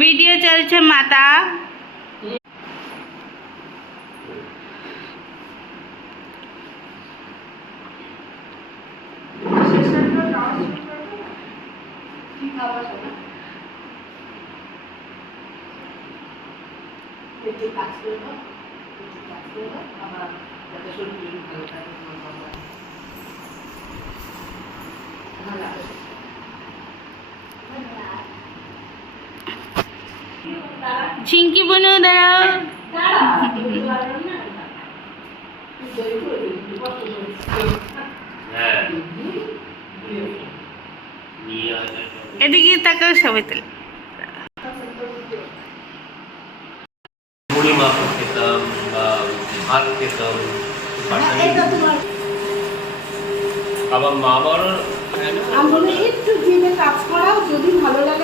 Video চলছে মাতা। ঝিঙ্কি বনু দাঁড়াও। এদিকে তাকাও সবাই তাহলে। মুড়ি মাখা খেতাম বা ভাত খেতাম, আবার মা বাবার একটু জিমে কাজ করাও যদি ভালো লাগে